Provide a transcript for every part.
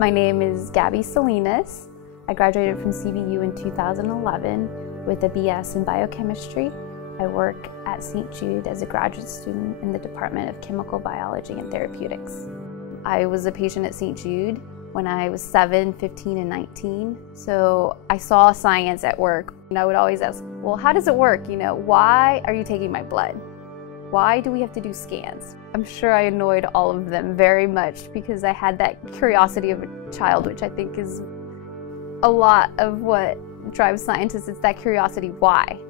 My name is Gabby Salinas. I graduated from CBU in 2011 with a BS in biochemistry. I work at St. Jude as a graduate student in the Department of Chemical Biology and Therapeutics. I was a patient at St. Jude when I was 7, 15, and 19. So I saw science at work, and I would always ask, well, how does it work? Why are you taking my blood? Why do we have to do scans? I'm sure I annoyed all of them very much because I had that curiosity of a child, which I think is a lot of what drives scientists. It's that curiosity, why?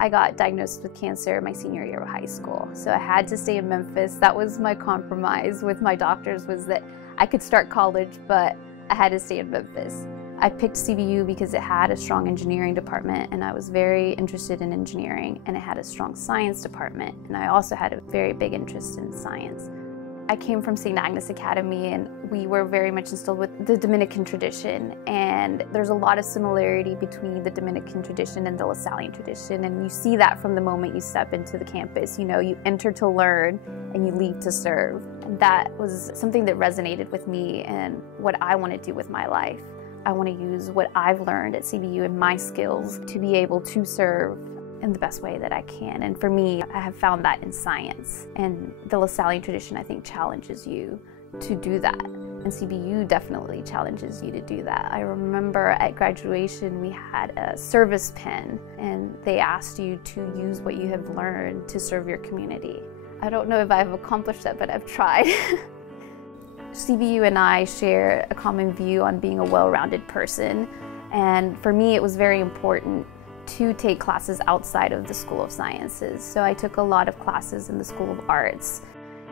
I got diagnosed with cancer my senior year of high school, so I had to stay in Memphis. That was my compromise with my doctors, was that I could start college, but I had to stay in Memphis. I picked CBU because it had a strong engineering department, and I was very interested in engineering, and it had a strong science department, and I also had a very big interest in science. I came from St. Agnes Academy, and we were very much instilled with the Dominican tradition, and there's a lot of similarity between the Dominican tradition and the Lasallian tradition, and you see that from the moment you step into the campus. You enter to learn and you leave to serve. And that was something that resonated with me and what I want to do with my life. I want to use what I've learned at CBU and my skills to be able to serve in the best way that I can. And for me, I have found that in science. And the Lasallian tradition, I think, challenges you to do that. And CBU definitely challenges you to do that. I remember at graduation, we had a service pen, and they asked you to use what you have learned to serve your community. I don't know if I've accomplished that, but I've tried. CBU and I share a common view on being a well-rounded person. And for me, it was very important to take classes outside of the School of Sciences. So I took a lot of classes in the School of Arts.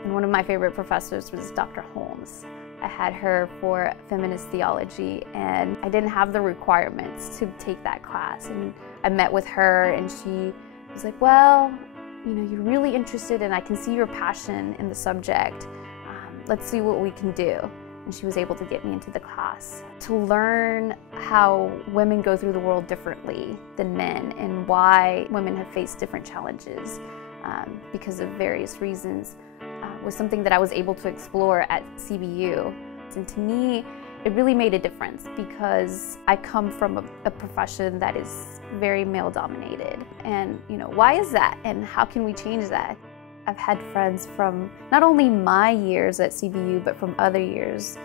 And one of my favorite professors was Dr. Holmes. I had her for feminist theology, and I didn't have the requirements to take that class. And I met with her, and she was like, well, you're really interested, and I can see your passion in the subject. Let's see what we can do. And she was able to get me into the class to learn how women go through the world differently than men, and why women have faced different challenges because of various reasons, was something that I was able to explore at CBU. And to me, it really made a difference because I come from a profession that is very male-dominated. And why is that, and how can we change that? I've had friends from not only my years at CBU, but from other years.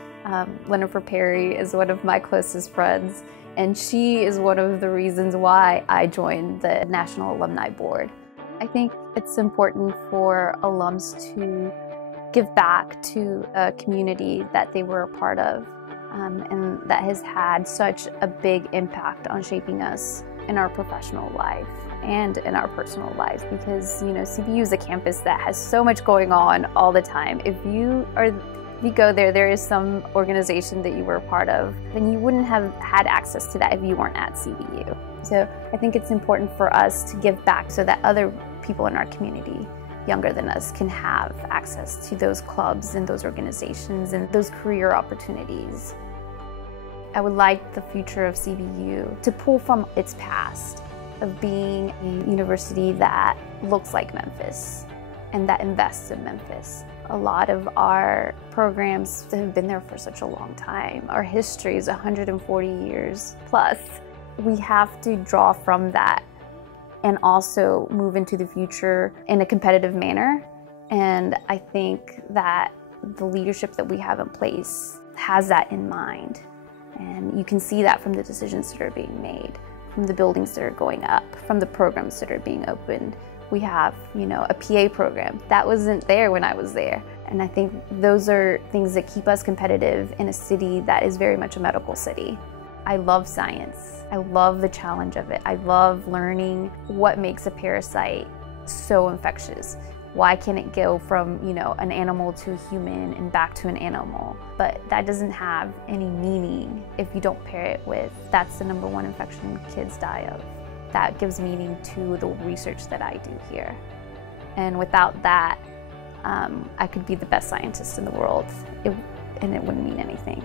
Jennifer Perry is one of my closest friends, and she is one of the reasons why I joined the National Alumni Board. I think it's important for alums to give back to a community that they were a part of, and that has had such a big impact on shaping us in our professional life and in our personal lives, because CBU is a campus that has so much going on all the time. If you go there is some organization that you were a part of, then you wouldn't have had access to that if you weren't at CBU. So I think it's important for us to give back so that other people in our community younger than us can have access to those clubs and those organizations and those career opportunities. I would like the future of CBU to pull from its past of being a university that looks like Memphis and that invests in Memphis. A lot of our programs have been there for such a long time. Our history is 140 years plus. We have to draw from that and also move into the future in a competitive manner. And I think that the leadership that we have in place has that in mind. And you can see that from the decisions that are being made, from the buildings that are going up, from the programs that are being opened. We have, a PA program. That wasn't there when I was there. And I think those are things that keep us competitive in a city that is very much a medical city. I love science. I love the challenge of it. I love learning what makes a parasite so infectious. Why can it go from, an animal to a human and back to an animal? But that doesn't have any meaning if you don't pair it with, that's the #1 infection kids die of. That gives meaning to the research that I do here. And without that, I could be the best scientist in the world, and it wouldn't mean anything.